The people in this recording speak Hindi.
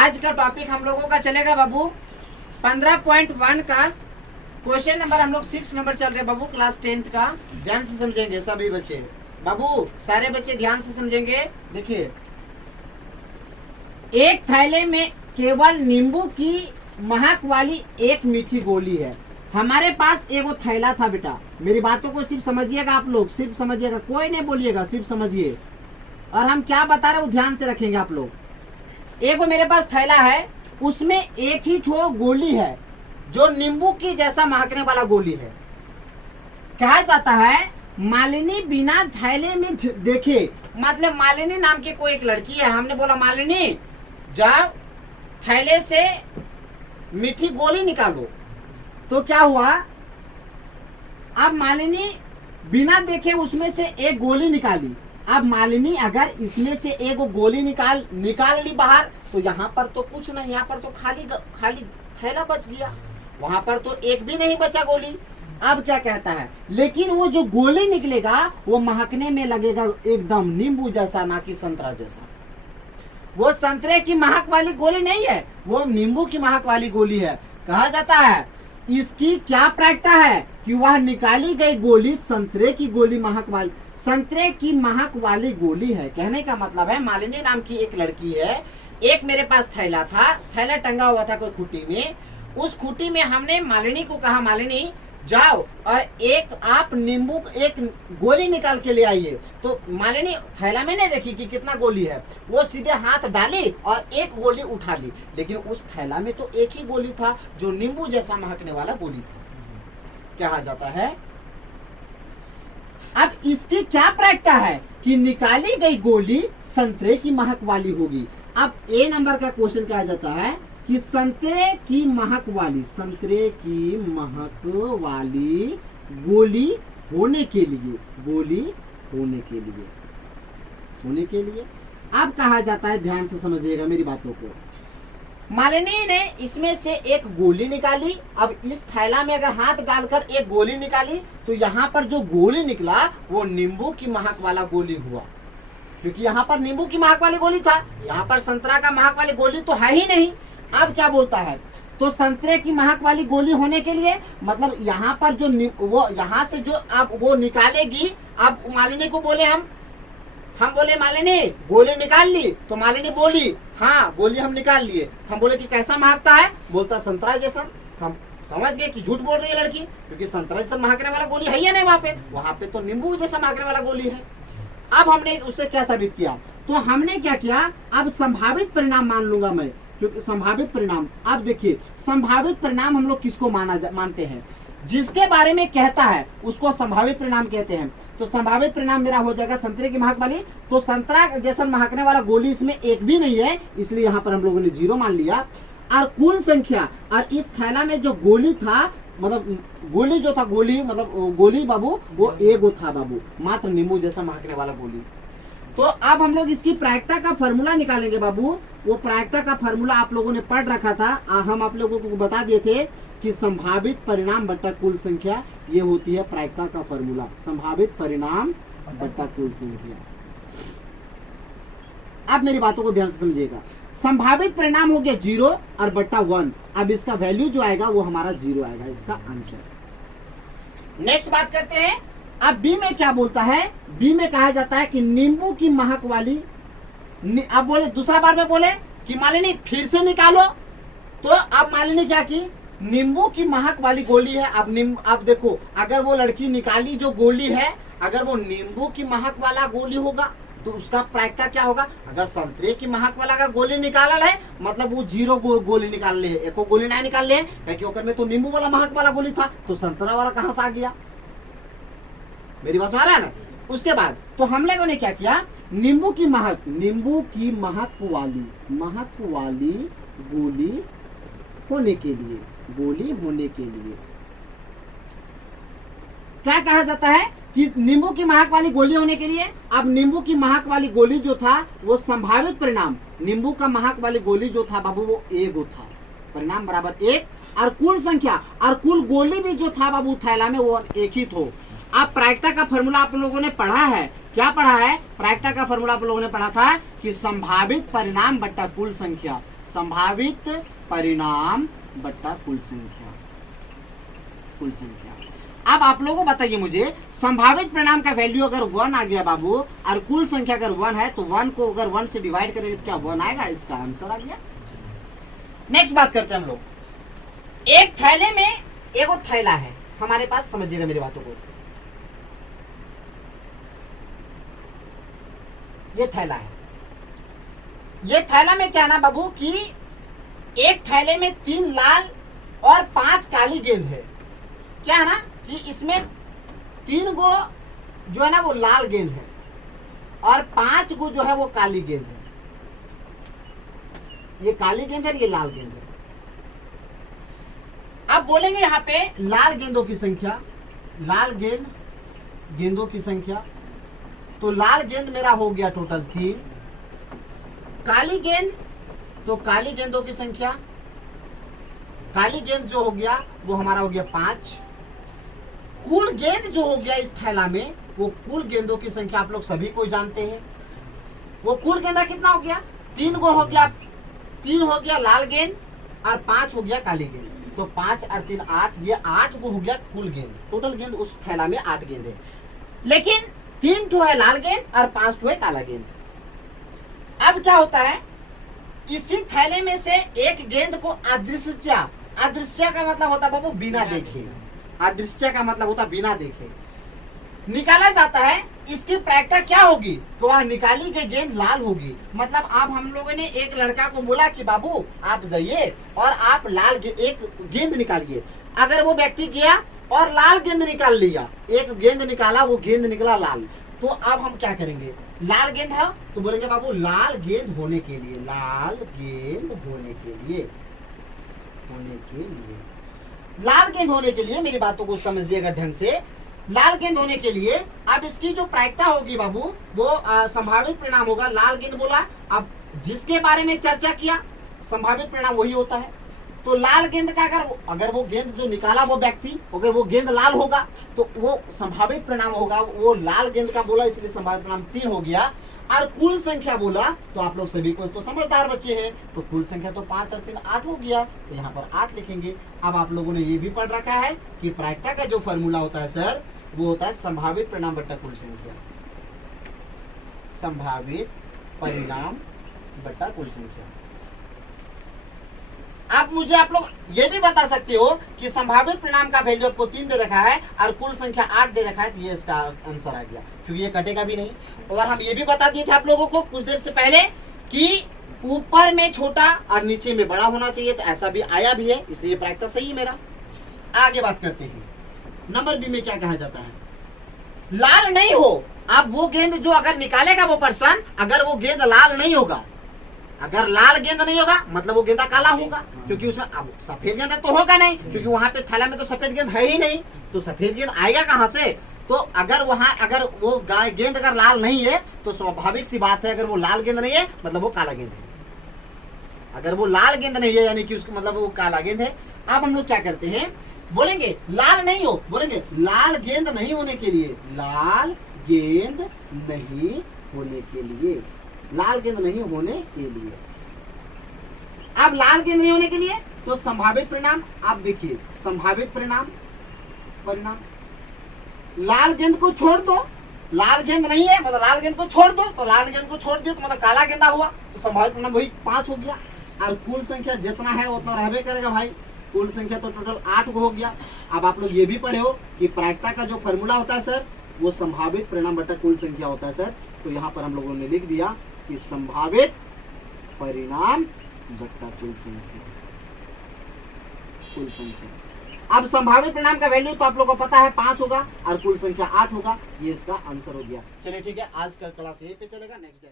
आज का टॉपिक हम लोगों का चलेगा बाबू 15.1 का क्वेश्चन नंबर, हम लोग 6 नंबर चल रहे बाबू, क्लास 10th का। ध्यान से समझेंगे सभी बच्चे, बाबू सारे बच्चे ध्यान से समझेंगे। देखिए, एक थैले में केवल नींबू की महक वाली एक मीठी गोली है। हमारे पास एगो थैला था बेटा, मेरी बातों को सिर्फ समझिएगा आप लोग, सिर्फ समझिएगा, कोई नहीं बोलिएगा, सिर्फ समझिए। और हम क्या बता रहे हैं वो ध्यान से रखेंगे आप लोग। एगो मेरे पास थैला है, उसमें एक ही ठो गोली है जो नींबू की जैसा महकने वाला गोली है। कहा जाता है मालिनी बिना थैले में देखे, मतलब मालिनी नाम की कोई एक लड़की है। हमने बोला मालिनी जब थैले से मीठी गोली निकालो, तो क्या हुआ, अब मालिनी बिना देखे उसमें से एक गोली निकाली। अब मालिनी अगर इसमें से एक गोली निकाल ली बाहर, तो यहाँ पर तो कुछ नहीं, यहाँ पर तो खाली थैला बच गया, वहां पर तो एक भी नहीं बचा गोली। अब क्या कहता है, लेकिन वो जो गोली निकलेगा वो महकने में लगेगा एकदम नींबू जैसा, ना कि संतरा जैसा। वो संतरे की महक वाली गोली नहीं है, वो नींबू की महक वाली गोली है। कहा जाता है इसकी क्या प्रायिकता है कि वह निकाली गई गोली संतरे की गोली महक वाली, संतरे की महक वाली गोली है। कहने का मतलब है मालिनी नाम की एक लड़की है, एक मेरे पास थैला था, थैला टंगा हुआ था कोई खूंटी में। उस खूंटी में हमने मालिनी को कहा मालिनी जाओ और एक आप नींबू एक गोली निकाल के ले आइए। तो मालिनी थैला में नहीं देखी कि कितना गोली है, वो सीधे हाथ डाली और एक गोली उठा ली। लेकिन उस थैला में तो एक ही गोली था जो नींबू जैसा महकने वाला गोली था। कहा जाता है अब इसकी क्या प्रायिकता है कि निकाली गई गोली संतरे की महक वाली होगी। अब ए नंबर का क्वेश्चन कहा जाता है कि संतरे की महक वाली, संतरे की महक वाली गोली होने के लिए, गोली होने के लिए अब कहा जाता है, ध्यान से समझिएगा मेरी बातों को। मालिनी ने इसमें से एक गोली निकाली। अब इस थैला में अगर हाथ डालकर एक गोली निकाली, तो यहाँ पर जो गोली निकला वो नींबू की महक वाला गोली हुआ, क्योंकि यहाँ पर नींबू की महक वाली गोली था, यहाँ पर संतरा का महक वाली गोली तो है ही नहीं। अब क्या बोलता है, तो संतरे की महक वाली गोली होने के लिए मतलब यहाँ पर जो वो यहाँ से जो अब वो निकालेगी। अब मालिनी को बोले हम बोले मालिनी गोली निकाल ली, तो मालिनी बोली हाँ गोली हम निकाल लिए। हम बोले कि कैसा महकता है, बोलता संतरा जैसा। हम समझ गए कि झूठ बोल रही है लड़की, क्योंकि संतरा जैसा महकने वाला गोली है ही नहीं वहां पे तो नींबू जैसा महकने वाला गोली है। अब हमने उससे क्या साबित किया, तो हमने क्या किया, अब संभावित परिणाम मान लूंगा मैं, क्योंकि संभावित परिणाम, अब देखिए संभावित परिणाम हम लोग किसको मानते हैं, जिसके बारे में कहता है उसको संभावित परिणाम कहते हैं। तो संभावित परिणाम मेरा हो जाएगा संतरे की महक वाली। तो संतरा जैसा महकने वाला गोली इसमें एक भी नहीं है, इसलिए यहाँ पर हम लोगों ने 0 मान लिया। और कुल संख्या, और इस थैला में जो गोली था, मतलब गोली जो था, गोली मतलब गोली बाबू वो एगो था बाबू, मात्र नींबू जैसा महकने वाला गोली। तो अब हम लोग इसकी प्रायिकता का फॉर्मूला निकालेंगे बाबू। वो प्रायिकता का फॉर्मूला आप लोगों ने पढ़ रखा था, हम आप लोगों को बता दिए थे कि संभावित परिणाम बट्टा कुल संख्या, ये होती है प्रायिकता का फॉर्मूला, संभावित परिणाम बट्टा कुल संख्या। अब मेरी बातों को ध्यान से समझिएगा, संभावित परिणाम हो गया 0 और बट्टा 1। अब इसका वैल्यू जो आएगा वो हमारा 0 आएगा, इसका आंसर। नेक्स्ट बात करते हैं, अब बी में क्या बोलता है, बी में कहा जाता है कि नींबू की महक वाली, अब बोले दूसरा बार में बोले कि मालिनी फिर से निकालो। तो अब मालिनी क्या की, नींबू की महक वाली गोली है। अब देखो, अगर वो लड़की निकाली जो गोली है, अगर वो नींबू की महक वाला गोली होगा तो उसका प्रायिकता क्या होगा। अगर संतरे की महक वाला अगर गोली निकाला है, मतलब वो 0 गोली निकाल ले, एको गोली नहीं निकाल ले, क्योंकि ओकर में तो नींबू वाला महक वाला गोली था, तो संतरा वाला कहां से आ गया। मेरी बात में आ रहा है ना। उसके बाद तो हम लोगों ने क्या किया, नींबू की महक वाली गोली होने के लिए क्या कहा जाता है कि नींबू की महक वाली गोली होने के लिए। अब नींबू की महक वाली गोली जो था वो संभावित परिणाम, नींबू का महक वाली गोली जो था बाबू वो एगो था, परिणाम बराबर 1, और कुल संख्या और कुल गोली भी जो था बाबू थैला में वो एक ही थो। अब प्रायिकता का फॉर्मूला आप लोगों ने पढ़ा है, क्या पढ़ा है, प्रायिकता का फॉर्मूला आप लोगों ने पढ़ा था कि संभावित परिणाम बट्टा कुल संख्या, संभावित परिणाम बट्टा कुल संख्या। कुल संख्या। अब आप लोगों को बताइए मुझे, संभावित परिणाम का वैल्यू अगर 1 आ गया बाबू और कुल संख्या अगर 1 है तो 1 को अगर 1 से डिवाइड करेंगे तो क्या 1 आएगा? इसका आंसर आ गया। नेक्स्ट बात करते हैं हम लोग। एक थैले में एगो थैला है हमारे पास, समझिएगा मेरी बातों को। ये थैला है, ये थैला में क्या ना बाबू कि एक थैले में 3 लाल और 5 काली गेंद है। क्या है ना कि इसमें 3 गो जो है ना वो लाल गेंद है और 5 गो जो है वो काली गेंद है। ये काली गेंद है, ये लाल गेंद है। अब बोलेंगे यहाँ पे लाल गेंदों की संख्या, लाल गेंदों की संख्या। तो लाल गेंद मेरा हो गया टोटल 3, काली गेंद, तो काली गेंदों की संख्या, काली गेंद जो हो गया वो हमारा हो गया 5। कुल गेंद जो हो गया इस थैला में, वो कुल गेंदों की संख्या आप लोग सभी को जानते हैं। वो कुल गेंदा कितना हो गया? 3 गो हो गया, 3 हो गया लाल गेंद और 5 हो गया काली गेंद। तो 5 और 3 8, ये 8 गो हो गया कुल गेंद। टोटल गेंद उस थैला में 8 गेंद है, लेकिन 3 ठो है लाल गेंद और 5 ठो है काला गेंद। अब क्या होता है, इसी थैले में से एक गेंद को अदृश्य, अदृश्य का मतलब होता है बाबू बिना देखे, अदृश्य का मतलब होता है बिना देखे निकाला जाता है। इसकी प्रायिकता क्या होगी? तो वह निकाली गई गेंद लाल होगी। मतलब आप हम लोगों ने एक लड़का को बोला कि बाबू आप जाइए और आप लाल एक गेंद निकालिए। अगर वो व्यक्ति गया और लाल गेंद निकाल लिया, एक गेंद निकाला, वो गेंद निकला लाल, तो अब हम क्या करेंगे? लाल गेंद है तो बोलेंगे बाबू लाल गेंद होने के लिए, लाल गेंद होने के लिए, लाल गेंद होने के लिए, मेरी बातों को समझिएगा ढंग से। लाल गेंद होने के लिए अब इसकी जो प्रायिकता होगी बाबू वो संभावित परिणाम होगा। लाल गेंद बोला, अब जिसके बारे में चर्चा किया संभावित परिणाम वही होता है। तो लाल गेंद का अगर वो गेंद जो निकाला वो व्यक्ति, अगर वो गेंद लाल होगा तो वो संभावित परिणाम होगा। वो लाल गेंद का बोला इसलिए संभावित परिणाम 3 हो गया। और कुल संख्या बोला तो आप लोग सभी को तो समझदार बच्चे हैं, तो कुल संख्या तो 5 और 3 8 हो गया, तो यहाँ पर 8 लिखेंगे। अब आप लोगों ने ये भी पढ़ रखा है कि प्रायिकता का जो फॉर्मूला होता है सर, वो होता है संभावित परिणाम बट्टा कुल संख्या, संभावित परिणाम बट्टा कुल संख्या। अब मुझे आप लोग ये भी बता सकते हो कि संभावित परिणाम का वैल्यू आपको 3 दे रखा है और कुल संख्या 8 दे रखा है, तो ये इसका आंसर आ गया, क्योंकि ये कटेगा भी नहीं। और हम ये भी बता दिए थे आप लोगों को कुछ देर से पहले कि ऊपर में छोटा और नीचे में बड़ा होना चाहिए, तो ऐसा भी आया भी है, इसलिए प्रायिकता सही है मेरा। आगे बात करते हैं, नंबर बी में क्या कहा जाता है? लाल नहीं हो, अब वो गेंद जो अगर निकालेगा वो पर्सन, अगर वो गेंद लाल नहीं होगा, अगर लाल गेंद नहीं होगा मतलब वो गेंदा काला होगा, क्योंकि उसमें अब सफेद गेंद तो होगा नहीं, क्योंकि वहां पे थैला में तो सफेद गेंद है ही नहीं, तो सफेद गेंद आएगा कहां से? तो अगर वहां अगर वो गेंद अगर लाल नहीं है तो स्वाभाविक सी बात है, अगर वो लाल गेंद नहीं है मतलब वो काला गेंद है। अगर वो लाल गेंद नहीं है यानी कि उसका मतलब वो काला गेंद है। अब हम लोग क्या करते हैं, बोलेंगे लाल नहीं हो, बोलेंगे लाल गेंद नहीं होने के लिए, लाल गेंद नहीं होने के लिए, लाल गेंद नहीं होने के लिए। अब लाल गेंद नहीं होने के लिए तो संभावित परिणाम आप देखिए, संभावित परिणाम लाल गेंद को छोड़ दो, लाल गेंद नहीं है मतलब लाल गेंद को छोड़ दो, तो लाल गेंद को छोड़ दिया तो मतलब काला गेंदा हुआ, तो संभावित परिणाम वही 5 हो गया। और कुल संख्या जितना है उतना रहबे करेगा भाई, कुल संख्या तो टोटल 8 हो गया। अब आप लोग ये भी पढ़े हो कि प्रायिकता का जो फॉर्मूला होता है सर, वो संभावित परिणाम बटा कुल संख्या होता है सर। तो यहाँ पर हम लोगों ने लिख दिया कि संभावित परिणाम बटा कुल संख्या, कुल संख्या। अब संभावित परिणाम का वैल्यू तो आप लोगों को पता है 5 होगा और कुल संख्या 8 होगा, ये इसका आंसर हो गया। चलिए ठीक है, आज का क्लास यहीं पे चलेगा, नेक्स्ट डे